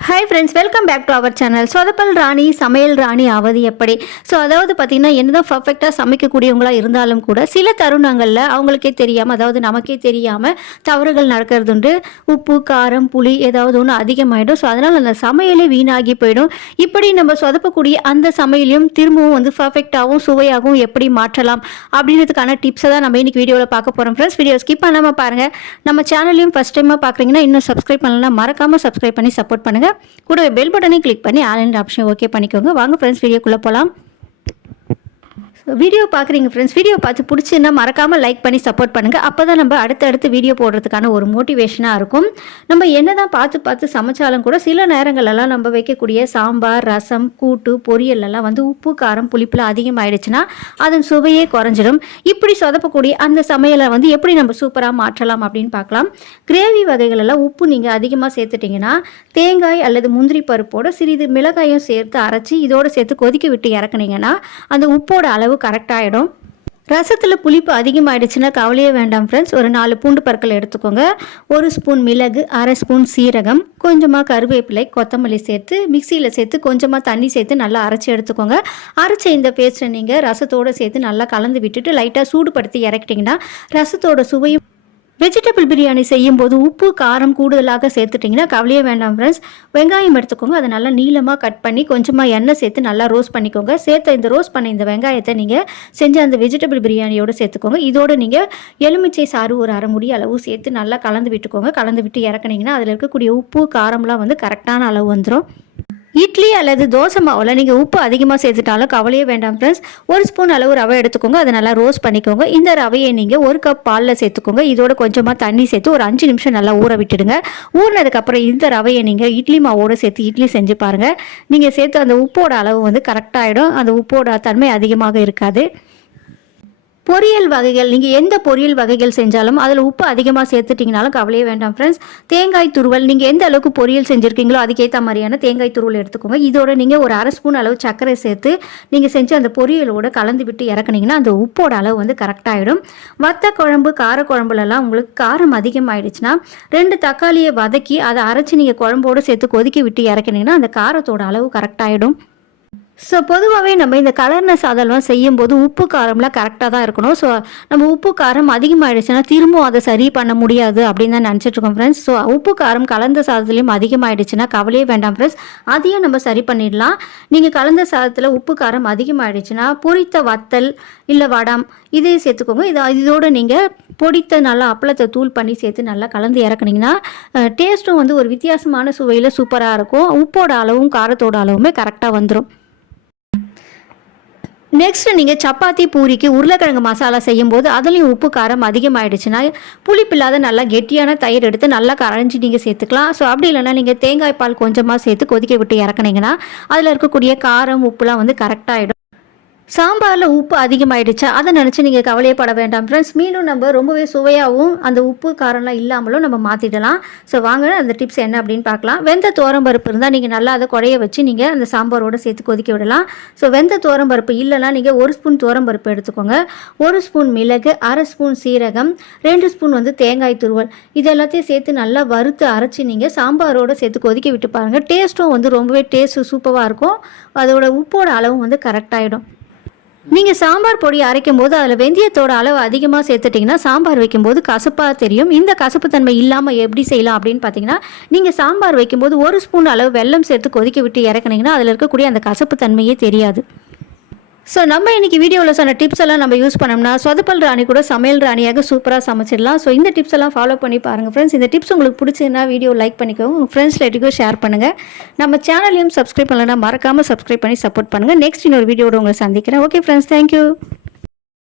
Hi friends welcome back to our channel சொதப்பல் ராணி சமையல் ராணி ஆவது எப்படி? ஸோ அதாவது பார்த்தீங்கன்னா என்னதான் பர்ஃபெக்டாக சமைக்கக்கூடியவங்களாக இருந்தாலும் கூட சில தருணங்களில் அவங்களுக்கே தெரியாமல் அதாவது நமக்கே தெரியாமல் தவறுகள் நடக்கிறது உண்டு உப்பு காரம் புளி ஏதாவது ஒன்று அதிகமாகிடும் ஸோ அதனால் அந்த சமையலே வீணாகி போயிடும். இப்படி நம்ம சொதப்பக்கூடிய அந்த சமையலையும் திரும்பவும் வந்து பர்ஃபெக்டாகவும் சுவையாகவும் எப்படி மாற்றலாம் அப்படின்றதுக்கான டிப்ஸை தான் நம்ம இன்றைக்கி வீடியோவில் பார்க்க போகிறோம் ஃப்ரெண்ட்ஸ் வீடியோ ஸ்கிப் பண்ணாமல் பாருங்கள் நம்ம சேனலையும் ஃபஸ்ட் டைமாக பார்க்குறீங்கன்னா இன்னும் சப்ஸ்கிரைப் பண்ணலாம் மறக்காமல் சப்ஸ்கிரைப் பண்ணி சப்போர்ட் பண்ணுங்கள் கூடவே பெல் பட்டனை கிளிக் பண்ணி ஆன்லைன் ஆப்ஷன் ஓகே பண்ணிக்கோங்க. வாங்க ஃப்ரெண்ட்ஸ் வீடியோக்குள்ளே போகலாம் வீடியோ பார்க்குறீங்க ஃப்ரெண்ட்ஸ் வீடியோ பார்த்து பிடிச்சிருந்தா மறக்காமல் லைக் பண்ணி சப்போர்ட் பண்ணுங்கள் அப்போ தான் நம்ம அடுத்தடுத்து வீடியோ போடுறதுக்கான ஒரு மோட்டிவேஷனாக இருக்கும். நம்ம என்ன தான் பார்த்து பார்த்து சமைச்சாலும் கூட சில நேரங்களெல்லாம் நம்ம வைக்கக்கூடிய சாம்பார் ரசம் கூட்டு பொரியல்லல்லாம் வந்து உப்பு காரம் புளிப்பில் அதிகமாகிடுச்சுன்னா அதன் சுவையே குறைஞ்சிடும். இப்படி சொதப்பக்கூடிய அந்த சமையலை வந்து எப்படி நம்ம சூப்பராக மாற்றலாம் அப்படின்னு பார்க்கலாம். கிரேவி வகைகளெல்லாம் உப்பு நீங்கள் அதிகமாக சேர்த்துட்டிங்கன்னா தேங்காய் அல்லது முந்திரி பருப்போட சிறிது மிளகாயும் சேர்த்து அரைச்சி இதோடு சேர்த்து கொதிக்க விட்டு இறக்குனீங்கன்னா அந்த உப்போட அளவு கரெக்டாகிடும் ரசத்தில் புளிப்பு அதிகமாகிடுச்சுன்னா கவலையே வேண்டாம் ஃப்ரெண்ட்ஸ் ஒரு நாலு பூண்டு பற்கள் எடுத்துக்கோங்க. ஒரு ஸ்பூன் மிளகு அரை ஸ்பூன் சீரகம் கொஞ்சமாக கருவேப்பிலை கொத்தமல்லி சேர்த்து மிக்சியில் சேர்த்து கொஞ்சமாக தண்ணி சேர்த்து நல்லா அரைச்சி எடுத்துக்கோங்க. அரைச்ச இந்த பேஸ்ட்டை நீங்கள் ரசத்தோடு சேர்த்து நல்லா கலந்து விட்டுட்டு லைட்டாக சூடுபடுத்தி இறக்கிட்டிங்கன்னா ரசத்தோட சுவையும் வெஜிடபிள் பிரியாணி செய்யும்போது உப்பு காரம் கூடுதலாக சேர்த்துட்டிங்கன்னா கவலையே வேண்டாம் ஃப்ரெண்ட்ஸ் வெங்காயம் எடுத்துக்கோங்க. அதை நல்லா நீளமாக கட் பண்ணி கொஞ்சமாக எண்ணெய் சேர்த்து நல்லா ரோஸ்ட் பண்ணிக்கோங்க. சேர்த்த இந்த ரோஸ்ட் பண்ண இந்த வெங்காயத்தை நீங்கள் செஞ்ச அந்த வெஜிடபிள் பிரியாணியோடு சேர்த்துக்கோங்க. இதோடு நீங்கள் எலுமிச்சை சாறு ஒரு அரை முடி அளவு சேர்த்து நல்லா கலந்து விட்டுக்கோங்க. கலந்து விட்டு இறக்குனீங்கன்னா அதில் இருக்கக்கூடிய உப்பு காரம்லாம் வந்து கரெக்டான அளவு வந்துடும் இட்லி அல்லது தோசை மாவில் நீங்கள் உப்பு அதிகமாக சேர்த்துட்டாலும் கவலையே வேண்டாம் ஃப்ரெண்ட்ஸ் ஒரு ஸ்பூன் அளவு ரவை எடுத்துக்கோங்க. அதை நல்லா ரோஸ்ட் பண்ணிக்கோங்க. இந்த ரவையை நீங்கள் ஒரு கப் பாலில் சேர்த்துக்கோங்க. இதோட கொஞ்சமாக தண்ணி சேர்த்து ஒரு அஞ்சு நிமிஷம் நல்லா ஊற விட்டுடுங்க. ஊறினதுக்கப்புறம் இந்த ரவையை நீங்கள் இட்லி மாவோடு சேர்த்து இட்லி செஞ்சு பாருங்கள் நீங்கள் சேர்த்து அந்த உப்போட அளவு வந்து கரெக்டாகிடும் அந்த உப்போட தன்மை அதிகமாக இருக்காது. பொரியல் வகைகள் நீங்கள் எந்த பொரியல் வகைகள் செஞ்சாலும் அதில் உப்பு அதிகமாக சேர்த்துட்டிங்கனாலும் கவலையே வேண்டாம் ஃப்ரெண்ட்ஸ் தேங்காய் துருவல் நீங்கள் எந்த அளவுக்கு பொரியல் செஞ்சுருக்கீங்களோ அதுக்கேற்ற மாதிரியான தேங்காய் துருவல் எடுத்துக்கோங்க. இதோட நீங்கள் ஒரு அரை ஸ்பூன் அளவு சர்க்கரை சேர்த்து நீங்கள் செஞ்சு அந்த பொரியலோட கலந்து விட்டு இறக்குனீங்கன்னா அந்த உப்போட அளவு வந்து கரெக்டாகிடும் வத்த குழம்பு கார குழம்புலலாம் உங்களுக்கு காரம் அதிகமாகிடுச்சுன்னா ரெண்டு தக்காளியை வதக்கி அதை அரைச்சி நீங்கள் குழம்போடு சேர்த்து கொதிக்க விட்டு இறக்குனீங்கன்னா அந்த காரத்தோட அளவு கரெக்டாகிடும் ஸோ பொதுவாகவே நம்ம இந்த கலர்ன சாதம்லாம் செய்யும்போது உப்பு காரம்லாம் கரெக்டாக தான் இருக்கணும். ஸோ நம்ம உப்பு காரம் அதிகமாகிடுச்சுன்னா திரும்பவும் அதை சரி பண்ண முடியாது அப்படின்னு தான் நினச்சிட்ருக்கோம் ஃப்ரெண்ட்ஸ் ஸோ உப்பு காரம் கலந்த சாதத்துலேயும் அதிகமாகிடுச்சுன்னா கவலையே வேண்டாம் ஃப்ரெண்ட்ஸ் அதையும் நம்ம சரி பண்ணிடலாம். நீங்கள் கலந்த சாதத்தில் உப்பு காரம் அதிகமாகிடுச்சுன்னா பொரித்த வத்தல் இல்லை வடம் இதையும் சேர்த்துக்கோங்க. இதை இதோடு நீங்கள் பொடித்த நல்லா அப்பளத்தை தூள் பண்ணி சேர்த்து நல்லா கலந்து இறக்குனீங்கன்னா டேஸ்ட்டும் வந்து ஒரு வித்தியாசமான சுவையில் சூப்பராக இருக்கும். உப்போட அளவும் காரத்தோட அளவுமே கரெக்டாக வந்துடும் நெக்ஸ்ட் நீங்கள் சப்பாத்தி பூரிக்கு உருளைக்கிழங்கு மசாலா செய்யும்போது அதுலேயும் உப்பு காரம் அதிகமாகிடுச்சுன்னா புளிப்பில்லாத நல்லா கெட்டியான தயிர் எடுத்து நல்லா கரைஞ்சி நீங்கள் சேர்த்துக்கலாம். ஸோ அப்படி இல்லைன்னா நீங்கள் தேங்காய் பால் கொஞ்சமாக சேர்த்து கொதிக்க விட்டு இறக்குனீங்கன்னா அதில் இருக்கக்கூடிய காரம் உப்புலாம் வந்து கரெக்டாகிடும் சாம்பாரில் உப்பு அதிகமாயிடுச்சா? அதை நினச்சி நீங்கள் கவலையப்பட வேண்டாம். ஃப்ரெண்ட்ஸ் மீனும் நம்ம ரொம்பவே சுவையாகவும் அந்த உப்பு காரம்லாம் இல்லாமலும் நம்ம மாற்றிடலாம் ஸோ வாங்க அந்த டிப்ஸ் என்ன அப்படின்னு பார்க்கலாம். வெந்த பருப்பு இருந்தால் நீங்கள் நல்லா அதை குறைய வச்சு நீங்கள் அந்த சாம்பாரோடு சேர்த்து கொதிக்க விடலாம். ஸோ வெந்த பருப்பு இல்லைன்னா நீங்கள் ஒரு ஸ்பூன் பருப்பு எடுத்துக்கோங்க. ஒரு ஸ்பூன் மிளகு அரை ஸ்பூன் சீரகம் ரெண்டு ஸ்பூன் வந்து தேங்காய் துருவல். இது எல்லாத்தையும் சேர்த்து நல்லா வறுத்து அரைச்சி நீங்கள் சாம்பாரோடு சேர்த்து கொதிக்க விட்டு பாருங்கள் டேஸ்ட்டும் வந்து ரொம்பவே டேஸ்ட்டு சூப்பராக இருக்கும். அதோட உப்போட அளவும் வந்து கரெக்டாகிடும் நீங்கள் சாம்பார் பொடி அரைக்கும் போது அதில் வெந்தயத்தோட அளவு அதிகமாக சேர்த்துட்டிங்கன்னா சாம்பார் வைக்கும்போது கசப்பாக தெரியும். இந்த கசப்பு தன்மை இல்லாமல் எப்படி செய்யலாம் அப்படின்னு பார்த்தீங்கன்னா நீங்கள் சாம்பார் வைக்கும்போது ஒரு ஸ்பூன் அளவு வெல்லம் சேர்த்து கொதிக்க விட்டு இறக்குனீங்கன்னா அதில் இருக்கக்கூடிய அந்த கசப்பு தன்மையே தெரியாது. ஸோ நம்ம இன்னைக்கு வீடியோவில் சொன்ன டிப்ஸ் எல்லாம் நம்ம யூஸ் பண்ணோம்னா சொதப்பல் ராணி கூட சமையல் ராணியாக சூப்பராக சமைச்சிடலாம். ஸோ இந்த டிப்ஸ் எல்லாம் ஃபாலோ பண்ணி பாருங்கள் ஃப்ரெண்ட்ஸ் இந்த டிப்ஸ் உங்களுக்கு பிடிச்சதுன்னா வீடியோ லைக் பண்ணிக்கோங்க. உங்கள் ஃப்ரெண்ட்ஸ் லைட்டுக்கும் ஷேர் பண்ணுங்கள் நம்ம சேனலையும் சப்ஸ்கிரைப் பண்ணலன்னா மறக்காமல் சப்ஸ்கிரைப் பண்ணி சப்போர்ட் பண்ணுங்கள் நெக்ஸ்ட் இன்னொரு வீடியோட உங்களை சந்திக்கிறேன். Okay friends thank you